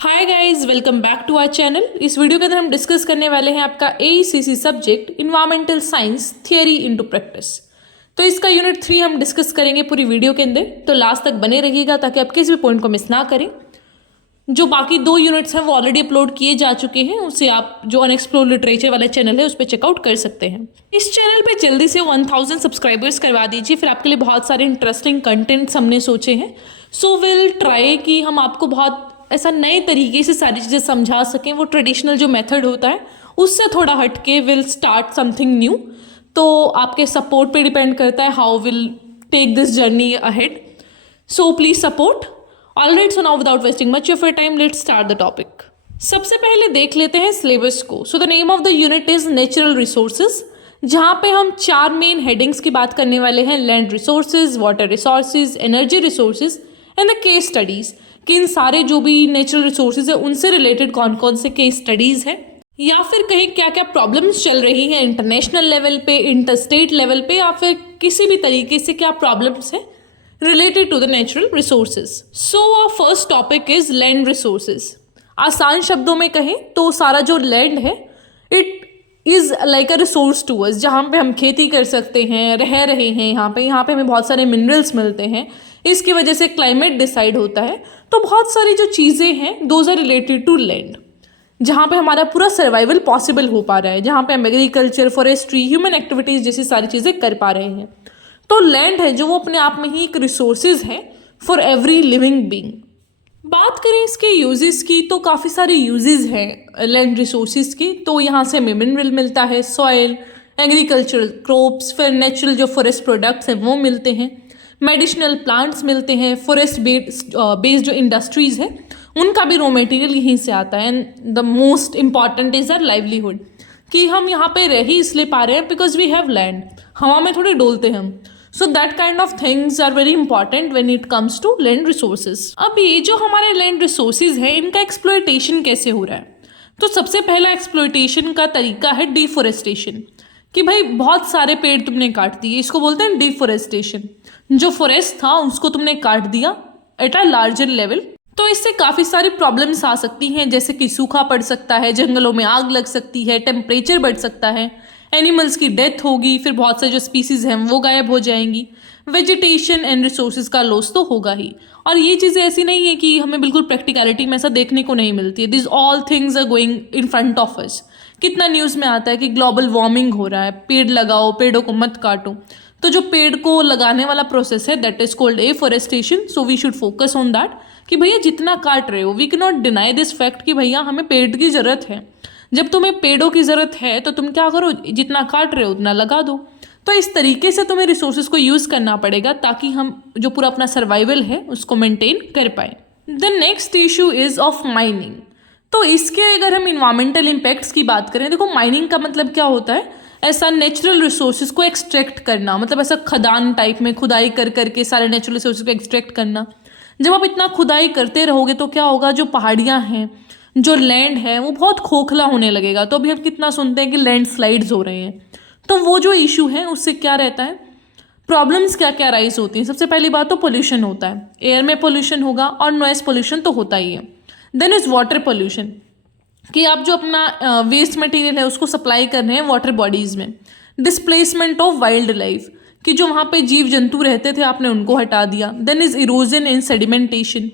Hi guys, welcome back to our channel. इस video के अंदर हम डिस्कस करने वाले हैं आपका AECC subject environmental science theory into practice. तो इसका यूनिट 3 हम डिस्कस करेंगे पूरी वीडियो के अंदर, तो लास्ट तक बने रहिएगा ताकि आप किसी भी पॉइंट को मिस ना करें। जो बाकी 2 यूनिट्स हैं वो ऑलरेडी अपलोड किए जा चुके हैं, उसे आप जो अनएक्सप्लोर्ड लिटरेचर वाला चैनल है उस पर चेकआउट कर सकते हैं। इस चैनल पे जल्दी से 1000 सब्सक्राइबर्स करवा दीजिए, फिर आपके लिए बहुत सारे इंटरेस्टिंग कंटेंट्स हमने सोचे हैं। सो विल ट्राई कि हम आपको बहुत ऐसा नए तरीके से सारी चीज़ें समझा सकें। वो ट्रेडिशनल जो मेथड होता है उससे थोड़ा हटके विल स्टार्ट समथिंग न्यू। तो आपके सपोर्ट पे डिपेंड करता है how will take this journey ahead. So please support. Alright, so now without wasting much of your time let's start the topic. सबसे पहले देख लेते हैं सिलेबस को। So the name of the unit is natural resources, जहाँ पे हम 4 main headings की बात करने वाले हैं: land resources, water resources, energy resources and the case studies. कि इन सारे जो भी नेचुरल रिसोर्सेज है उनसे रिलेटेड कौन कौन से केस स्टडीज हैं, या फिर कहीं क्या क्या प्रॉब्लम्स चल रही हैं इंटरनेशनल लेवल पे, इंटरस्टेट लेवल पे, या फिर किसी भी तरीके से क्या प्रॉब्लम्स हैं related to the natural resources. So first topic is land resources. आसान शब्दों में कहें तो सारा जो लैंड है it is like a resource to us, जहाँ पे हम खेती कर सकते हैं, रह रहे हैं यहाँ पे हमें बहुत सारे मिनरल्स मिलते हैं, इसकी वजह से क्लाइमेट डिसाइड होता है। तो बहुत सारी जो चीज़ें हैं those are related to land, जहाँ पे हमारा पूरा सर्वाइवल पॉसिबल हो पा रहा है, जहाँ पे हम एग्रीकल्चर, फॉरेस्ट्री, ह्यूमन एक्टिविटीज़ जैसी सारी चीज़ें कर पा रहे हैं। तो लैंड है जो वो अपने आप में ही एक रिसोर्सेज है फॉर एवरी लिविंग बीइंग। बात करें इसके यूजेस की तो काफ़ी सारे यूजेस हैं लैंड रिसोर्सेज की। तो यहाँ से हमें मिनरल मिलता है, सॉयल, एग्रीकल्चरल क्रॉप्स, फिर नेचुरल जो फॉरेस्ट प्रोडक्ट्स हैं वो मिलते हैं, मेडिसिनल प्लांट्स मिलते हैं, फॉरेस्ट बेस्ड जो इंडस्ट्रीज़ है उनका भी रॉ मटेरियल यहीं से आता है। And the most important is are livelihood, कि हम यहाँ पे रह ही इसलिए पा रहे हैं बिकॉज वी हैव लैंड। हवा में थोड़ी डोलते हैं हम। So that kind of things are very important when it comes to land resources. अब ये जो हमारे लैंड रिसोर्सेज है इनका एक्सप्लॉयटेशन कैसे हो रहा है, तो सबसे पहला एक्सप्लॉयटेशन का तरीका है डिफॉरेस्टेशन। कि भाई बहुत सारे पेड़ तुमने काट दिए, इसको बोलते हैं डिफॉरेस्टेशन। जो फॉरेस्ट था उसको तुमने काट दिया एट अ लार्जर लेवल। तो इससे काफ़ी सारी प्रॉब्लम्स आ सकती हैं, जैसे कि सूखा पड़ सकता है, जंगलों में आग लग सकती है, टेम्परेचर बढ़ सकता है, एनिमल्स की डेथ होगी, फिर बहुत सारी जो स्पीसीज हैं वो गायब हो जाएंगी, वेजिटेशन एंड रिसोर्सेज का लॉस तो होगा ही। और ये चीज़ें ऐसी नहीं है कि हमें बिल्कुल प्रैक्टिकलिटी में ऐसा देखने को नहीं मिलती है। This all things are going in front of us. कितना न्यूज़ में आता है कि ग्लोबल वार्मिंग हो रहा है, पेड़ लगाओ, पेड़ों को मत काटो। तो जो पेड़ को लगाने वाला प्रोसेस है that is called afforestation. So we should focus on that कि भैया जितना काट रहे हो, we can not deny this fact कि भैया हमें पेड़ की ज़रूरत है। जब तुम्हें पेड़ों की ज़रूरत है तो तुम क्या करो, जितना काट रहे हो उतना लगा दो। तो इस तरीके से तुम्हें रिसोर्सेज को यूज़ करना पड़ेगा ताकि हम जो पूरा अपना सर्वाइवल है उसको मेंटेन कर पाए। The next issue is of mining. तो इसके अगर हम इन्वायरमेंटल इम्पैक्ट्स की बात करें, देखो माइनिंग का मतलब क्या होता है, ऐसा नेचुरल रिसोर्सेज को एक्सट्रैक्ट करना, मतलब ऐसा खदान टाइप में खुदाई कर करके सारे नेचुरल रिसोर्सेज को एक्सट्रैक्ट करना। जब आप इतना खुदाई करते रहोगे तो क्या होगा, जो पहाड़ियाँ हैं, जो लैंड है वो बहुत खोखला होने लगेगा। तो अभी हम कितना सुनते हैं कि लैंड स्लाइड्स हो रहे हैं। तो वो जो इशू है उससे क्या रहता है, प्रॉब्लम्स क्या क्या राइज होती हैं। सबसे पहली बात तो पोल्यूशन होता है, एयर में पोल्यूशन होगा और नॉइस पोल्यूशन तो होता ही है। देन इज वाटर पोल्यूशन, कि आप जो अपना वेस्ट मटेरियल है उसको सप्लाई कर रहे हैं वाटर बॉडीज़ में। डिस्प्लेसमेंट ऑफ वाइल्ड लाइफ, कि जो वहाँ पे जीव जंतु रहते थे आपने उनको हटा दिया। Then is erosion and sedimentation,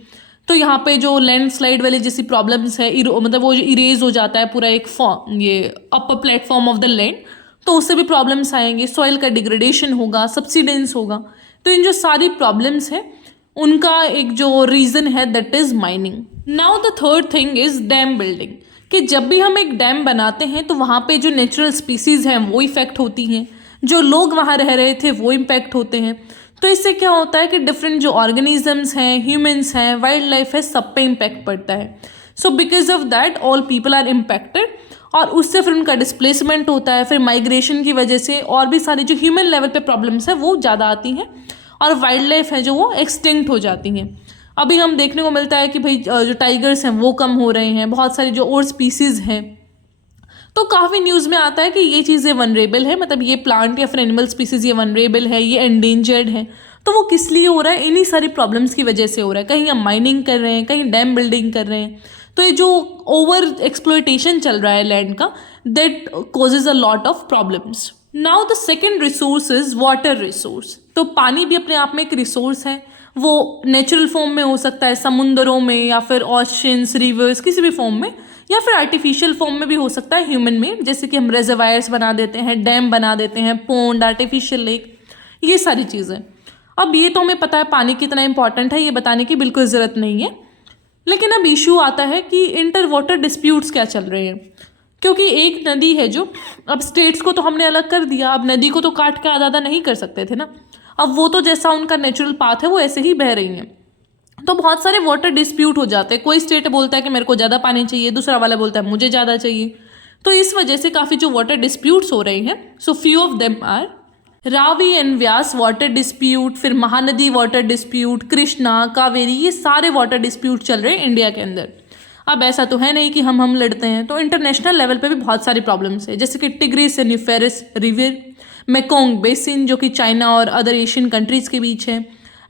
तो यहाँ पे जो लैंडस्लाइड वाली जैसी प्रॉब्लम्स है, मतलब वो जो इरेज हो जाता है पूरा एक फॉर्म, ये अपर प्लेटफॉर्म ऑफ द लैंड, तो उससे भी प्रॉब्लम्स आएंगे। सॉइल का डिग्रेडेशन होगा, सब्सिडेंस होगा। तो इन जो सारी प्रॉब्लम्स है उनका एक जो रीज़न है that is mining. Now the third thing is dam building, कि जब भी हम एक डैम बनाते हैं तो वहाँ पे जो नेचुरल स्पीसीज़ हैं वो इफ़ेक्ट होती हैं, जो लोग वहाँ रह रहे थे वो इम्पैक्ट होते हैं। तो इससे क्या होता है कि डिफरेंट जो ऑर्गेनिजम्स हैं, ह्यूमंस हैं, वाइल्ड लाइफ है, सब पे इम्पैक्ट पड़ता है। So because of that all people are impacted, और उससे फिर उनका डिस्प्लेसमेंट होता है। फिर माइग्रेशन की वजह से और भी सारी जो ह्यूमन लेवल पे प्रॉब्लम्स है वो ज़्यादा आती हैं, और वाइल्ड लाइफ है जो वो एक्सटिंक्ट हो जाती हैं। अभी हम देखने को मिलता है कि भाई जो टाइगर्स हैं वो कम हो रहे हैं, बहुत सारी जो और स्पीसीज़ हैं। तो काफ़ी न्यूज़ में आता है कि ये चीज़ें वनरेबल है, मतलब ये प्लांट या फिर एनिमल स्पीसीज़ ये वनरेबल है, ये एंडेंजर्ड है। तो वो किस लिए हो रहा है, इन्हीं सारी प्रॉब्लम्स की वजह से हो रहा है। कहीं हम माइनिंग कर रहे हैं, कहीं डैम बिल्डिंग कर रहे हैं। तो ये जो ओवर एक्सप्लॉयटेशन चल रहा है लैंड का, that causes a lot of problems. Now the second resource is water resource. तो पानी भी अपने आप में एक रिसोर्स है. वो नेचुरल फॉर्म में हो सकता है, समुंदरों में, या फिर ओशंस, रिवर्स, किसी भी फॉर्म में, या फिर आर्टिफिशियल फॉर्म में भी हो सकता है ह्यूमन में, जैसे कि हम रिजर्वायर्स बना देते हैं, डैम बना देते हैं, पोंड, आर्टिफिशियल लेक, ये सारी चीज़ें. अब ये तो हमें पता है पानी कितना इंपॉर्टेंट है, ये बताने की बिल्कुल ज़रूरत नहीं है. लेकिन अब इशू आता है कि इंटर वाटर डिस्प्यूट्स क्या चल रहे हैं. क्योंकि एक नदी है जो, अब स्टेट्स को तो हमने अलग कर दिया, अब नदी को तो काट के आधा नहीं कर सकते थे ना. अब वो तो जैसा उनका नेचुरल पाथ है वो ऐसे ही बह रही हैं. तो बहुत सारे वाटर डिस्प्यूट हो जाते हैं. कोई स्टेट बोलता है कि मेरे को ज़्यादा पानी चाहिए, दूसरा वाला बोलता है मुझे ज़्यादा चाहिए. तो इस वजह से काफ़ी जो वाटर डिस्प्यूट्स हो रहे हैं, so few of them are Ravi and Beas water dispute, फिर महानदी वाटर डिस्प्यूट, कृष्णा, कावेरी, ये सारे वाटर डिस्प्यूट चल रहे हैं इंडिया के अंदर. अब ऐसा तो है नहीं कि हम लड़ते हैं, तो इंटरनेशनल लेवल पे भी बहुत सारी प्रॉब्लम्स है, जैसे कि tigris and Euphrates river, Mekong basin जो कि चाइना और अदर एशियन कंट्रीज़ के बीच है,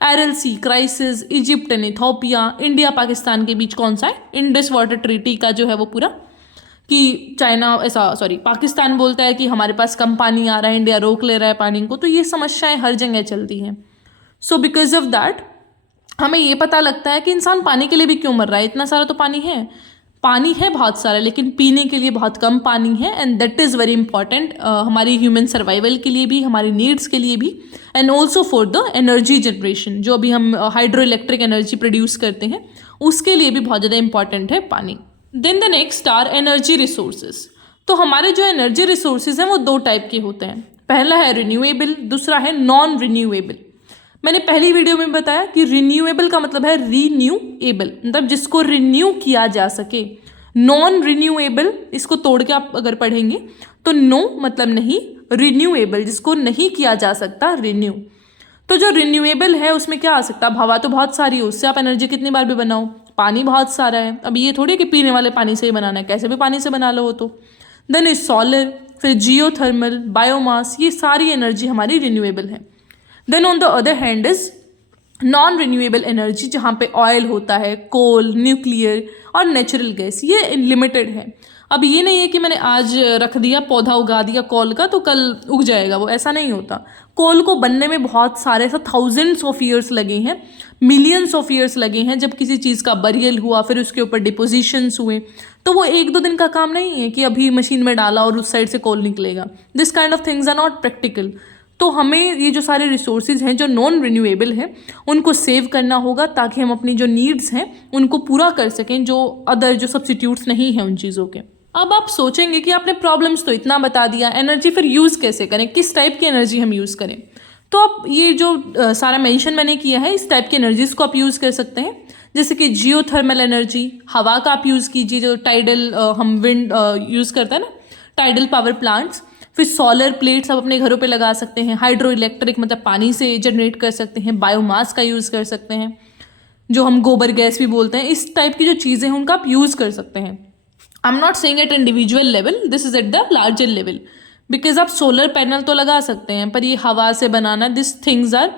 Aral Sea crisis, Egypt and Ethiopia, India Pakistan के बीच कौन सा है, इंडस वाटर ट्रीटी का जो है वो पूरा, कि पाकिस्तान बोलता है कि हमारे पास कम पानी आ रहा है, इंडिया रोक ले रहा है पानी को. तो ये समस्याएं हर जगह चलती हैं. सो बिकॉज ऑफ दैट हमें ये पता लगता है कि इंसान पानी के लिए भी क्यों मर रहा है. इतना सारा तो पानी है बहुत सारा, लेकिन पीने के लिए बहुत कम पानी है. And that is very important हमारी ह्यूमन सर्वाइवल के लिए भी, हमारी नीड्स के लिए भी, and also for the energy generation. जो अभी हम हाइड्रो इलेक्ट्रिक एनर्जी प्रोड्यूस करते हैं उसके लिए भी बहुत ज़्यादा इंपॉर्टेंट है पानी. Then the next are energy resources. तो हमारे जो एनर्जी रिसोर्सेज हैं वो दो टाइप के होते हैं. पहला है रिन्यूएबल, दूसरा है नॉन रिन्यूएबल. मैंने पहली वीडियो में बताया कि रिन्यूएबल का मतलब है रीन्यूएबल, मतलब जिसको रिन्यू किया जा सके. नॉन रिन्यूएबल, इसको तोड़ के आप अगर पढ़ेंगे तो नो मतलब नहीं, रिन्यूएबल जिसको नहीं किया जा सकता, रिन्यू. तो जो रिन्यूएबल है उसमें क्या आ सकता है, अब हवा तो बहुत सारी है, उससे आप एनर्जी कितनी बार भी बनाओ. पानी बहुत सारा है, अब ये थोड़ी कि पीने वाले पानी से ही बनाना है, कैसे भी पानी से बना लो वो तो. देन इज सोलर, फिर जियोथर्मल, बायोमास, ये सारी एनर्जी हमारी रिन्यूएबल है. Then on the other hand is non renewable energy, जहाँ पे ऑयल होता है, कोल, न्यूक्लियर और नेचुरल गैस, ये लिमिटेड है. अब ये नहीं है कि मैंने आज रख दिया पौधा उगा दिया कोल का तो कल उग जाएगा, वो ऐसा नहीं होता. कोल को बनने में बहुत सारे थाउजेंड्स ऑफ ईयर्स लगे हैं, मिलियंस ऑफ ईयर्स लगे हैं. जब किसी चीज़ का बरियल हुआ, फिर उसके ऊपर डिपोजिशंस हुए, तो वो एक दो दिन का काम नहीं है कि अभी मशीन में डाला और उस साइड से कोल निकलेगा. This kind of things are not practical. तो हमें ये जो सारे रिसोर्सेज हैं जो नॉन रिन्यूएबल हैं उनको सेव करना होगा, ताकि हम अपनी जो नीड्स हैं उनको पूरा कर सकें, जो अदर जो सब्स्टिट्यूट्स नहीं हैं उन चीज़ों के. अब आप सोचेंगे कि आपने प्रॉब्लम्स तो इतना बता दिया, एनर्जी फिर यूज़ कैसे करें, किस टाइप की एनर्जी हम यूज़ करें. तो अब ये जो सारा मेंशन मैंने किया है, इस टाइप की एनर्जीज को आप यूज़ कर सकते हैं. जैसे कि जियोथर्मल एनर्जी, हवा का आप यूज़ कीजिए, जो टाइडल हम विंड यूज़ करते हैं ना, टाइडल पावर प्लांट्स. फिर सोलर प्लेट्स आप अपने घरों पे लगा सकते हैं. हाइड्रो इलेक्ट्रिक मतलब पानी से जनरेट कर सकते हैं. बायोमास का यूज़ कर सकते हैं, जो हम गोबर गैस भी बोलते हैं. इस टाइप की जो चीज़ें हैं उनका आप यूज़ कर सकते हैं. I am not saying at individual level, this is at the larger level. Because आप सोलर पैनल तो लगा सकते हैं, पर ये हवा से बनाना, this things are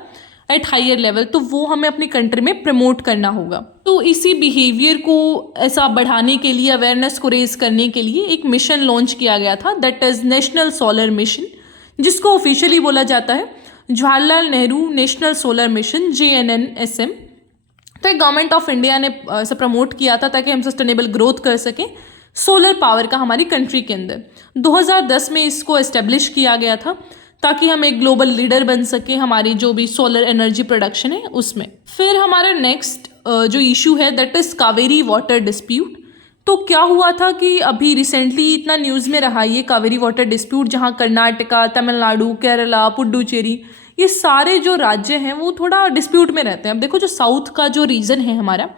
at higher level, तो वो हमें अपनी कंट्री में प्रमोट करना होगा. तो इसी बिहेवियर को ऐसा बढ़ाने के लिए, अवेयरनेस को रेज करने के लिए एक मिशन लॉन्च किया गया था, that is national solar mission, जिसको ऑफिशियली बोला जाता है Jawaharlal Nehru national solar mission, JNNSM. तो गवर्नमेंट ऑफ इंडिया ने इसे प्रमोट किया था ताकि हम सस्टेनेबल ग्रोथ कर सकें सोलर पावर का हमारी कंट्री के अंदर. 2010 में इसको एस्टेब्लिश किया गया था ताकि हम एक ग्लोबल लीडर बन सके हमारी जो भी सोलर एनर्जी प्रोडक्शन है उसमें. फिर हमारा नेक्स्ट जो इशू है that is Kaveri water dispute. तो क्या हुआ था कि अभी रिसेंटली इतना न्यूज़ में रहा ये कावेरी वाटर डिस्प्यूट, जहाँ कर्नाटका, तमिलनाडु, केरला, पुडुचेरी, ये सारे जो राज्य हैं वो थोड़ा डिस्प्यूट में रहते हैं. अब देखो, जो साउथ का जो रीजन है हमारा,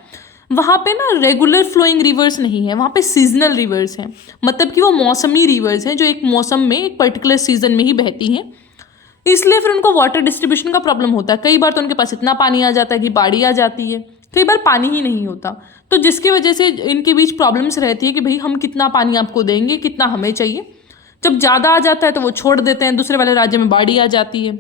वहाँ पे ना रेगुलर फ्लोइंग रिवर्स नहीं है, वहाँ पे सीजनल रिवर्स हैं. मतलब कि वो मौसमी रिवर्स हैं जो एक मौसम में, एक पर्टिकुलर सीजन में ही बहती हैं. इसलिए फिर उनको वाटर डिस्ट्रीब्यूशन का प्रॉब्लम होता है. कई बार तो उनके पास इतना पानी आ जाता है कि बाढ़ी आ जाती है, कई बार पानी ही नहीं होता. तो जिसकी वजह से इनके बीच प्रॉब्लम्स रहती है कि भाई हम कितना पानी आपको देंगे, कितना हमें चाहिए. जब ज़्यादा आ जाता है तो वो छोड़ देते हैं, दूसरे वाले राज्य में बाढ़ी आ जाती है.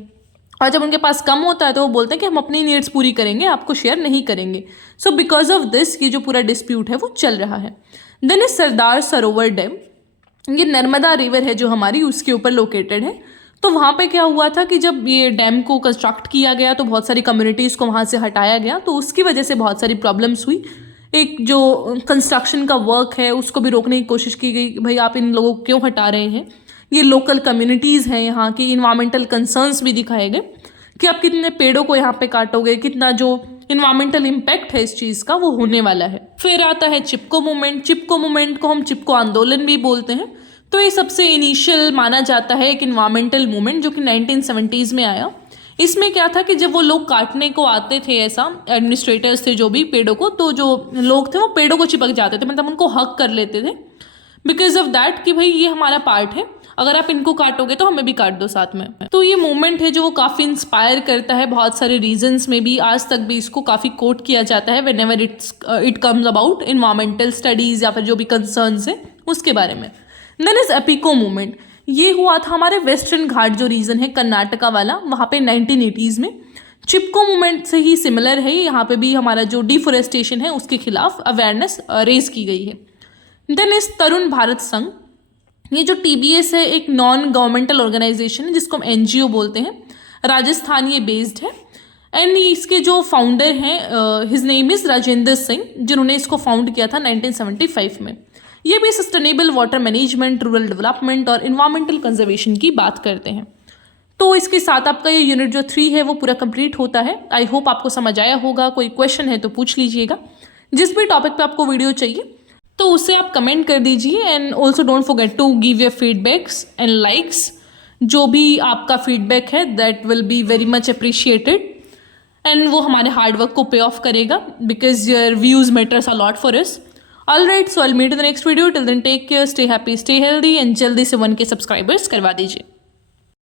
और जब उनके पास कम होता है तो वो बोलते हैं कि हम अपनी नीड्स पूरी करेंगे, आपको शेयर नहीं करेंगे। सो बिकॉज ऑफ दिस ये जो पूरा डिस्प्यूट है वो चल रहा है। Then is Sardar Sarovar dam, ये नर्मदा रिवर है जो हमारी, उसके ऊपर लोकेटेड है। तो वहाँ पे क्या हुआ था कि जब ये डैम को कंस्ट्रक्ट किया गया तो बहुत सारी कम्युनिटीज़ को वहाँ से हटाया गया, तो उसकी वजह से बहुत सारी प्रॉब्लम्स हुई। एक जो कंस्ट्रक्शन का वर्क है उसको भी रोकने की कोशिश की गई, भाई आप इन लोगों को क्यों हटा रहे हैं। ये लोकल कम्युनिटीज़ हैं यहाँ की, इन्वायरमेंटल कंसर्न्स भी दिखाए गए कि आप कितने पेड़ों को यहाँ पे काटोगे, कितना जो इन्वायरमेंटल इम्पैक्ट है इस चीज़ का वो होने वाला है। फिर आता है चिपको मूवमेंट। चिपको मूवमेंट को हम चिपको आंदोलन भी बोलते हैं। तो ये सबसे इनिशियल माना जाता है एक इन्वायरमेंटल मूवमेंट जो कि 1970s में आया। इसमें क्या था कि जब वो लोग काटने को आते थे, ऐसा एडमिनिस्ट्रेटर्स थे जो भी पेड़ों को, तो जो लोग थे वो पेड़ों को चिपक जाते थे, मतलब उनको हक कर लेते थे बिकॉज ऑफ दैट कि भाई ये हमारा पार्ट है, अगर आप इनको काटोगे तो हमें भी काट दो साथ में। तो ये मूवमेंट है जो वो काफ़ी इंस्पायर करता है, बहुत सारे रीजंस में भी आज तक भी इसको काफ़ी कोट किया जाता है when ever it comes about environmental studies या फिर जो भी कंसर्न्स है उसके बारे में। देन इज एपिको मूवमेंट, ये हुआ था हमारे वेस्टर्न घाट जो रीजन है कर्नाटका वाला, वहाँ पे 1980s में। चिपको मूवमेंट से ही सिमिलर है, यहाँ पे भी हमारा जो डिफोरेस्टेशन है उसके खिलाफ अवेयरनेस रेज की गई है। देन इज तरुण भारत संघ, ये जो TBS है एक नॉन गवर्नमेंटल ऑर्गेनाइजेशन है जिसको हम NGO बोलते हैं, राजस्थान ये बेस्ड है। एंड इसके जो फाउंडर हैं his name is Rajendra Singh, जिन्होंने इसको फाउंड किया था 1975 में। ये भी sustainable water management, rural development और इन्वायरमेंटल कंजर्वेशन की बात करते हैं। तो इसके साथ आपका ये यूनिट जो 3 है वो पूरा कंप्लीट होता है। आई होप आपको समझ आया होगा। कोई क्वेश्चन है तो पूछ लीजिएगा। जिस भी टॉपिक पे आपको वीडियो चाहिए तो उसे आप कमेंट कर दीजिए। And also don't forget to give your feedbacks and likes. जो भी आपका फीडबैक है that will be very much appreciated and वो हमारे हार्डवर्क को पे ऑफ करेगा because your views matters a lot for us. Alright, so I will meet in the next video. Till then take care, stay happy, stay healthy and जल्दी से 1K subscribers करवा दीजिए।